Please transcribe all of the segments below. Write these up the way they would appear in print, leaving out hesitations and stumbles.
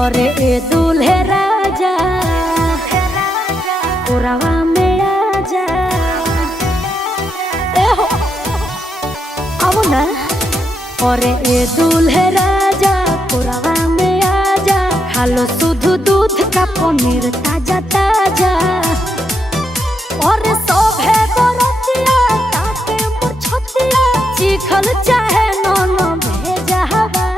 अरे ए दूल्हे राजा कोरावा में आजा ए हो आओ ना। अरे ए दूल्हे राजा कोरावा में आजा खालो शुद्ध दूध का पनीर ताजा ताजा। और सोभे बरतिया ताके मुछतिया चिखल चाहे नोनो भेजा हवा।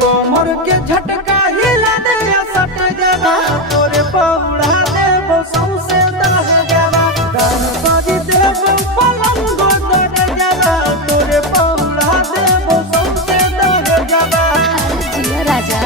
कोमर के झटका हिला दे सट जावा तोरे पौड़ा देबो सौसे दह जावा दान बाजी देबो पलंग दह जावा तोरे पौड़ा देबो सौसे दह जावा। जिया राजा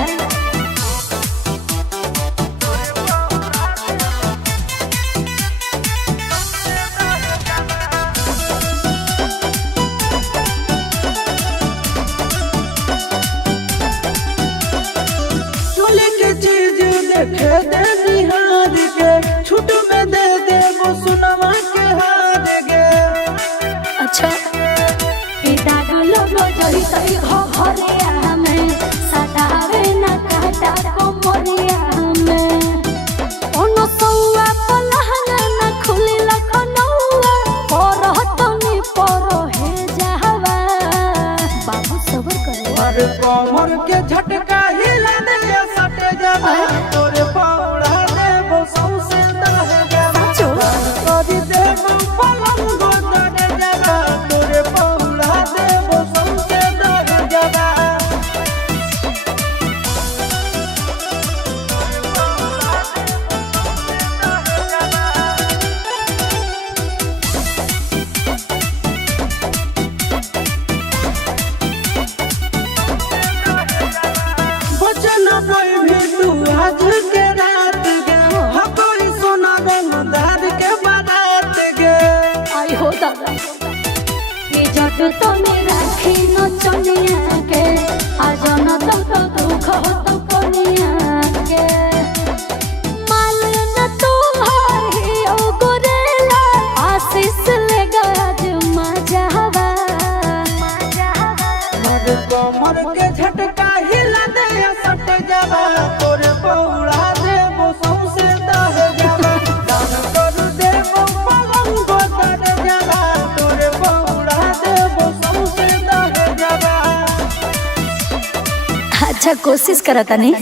देखे दे निहार के छूट में दे दे वो सुनवा के हार गे। अच्छा दाग लोगो जही तई घरिया में सदावे न काटा को मोरिया में ओनो सौआ पलहना न खुली लखनऊआ परहतनी पर हे जावा। बाबू सबर करे और कोमर के झटका हिला दे सट जावा तोरे पौड़ा देबो सौसे दह जावा कदी देबो पलंग दह जावा तोरे पौड़ा देबो सौसे दह जावा। बचन कोई भी तू आज के रात गे हकोई सोना रंगदार के बारात गे। आई हो दादा ये जट तो मेरा खीनो चनिया के आज न तो दुख हो तो कनिया के माल न तू हरी ओ गोरेला आशीष लेगा आज मजावा। मर कोमर के झटका हिला दे सट जावा तोरे पौड़ा देबो सौसे दह जावा दान कर देबो पलंग दह जावा तोरे पौड़ा देबो सौसे दह जावा। अच्छा कोशिश करता नहीं।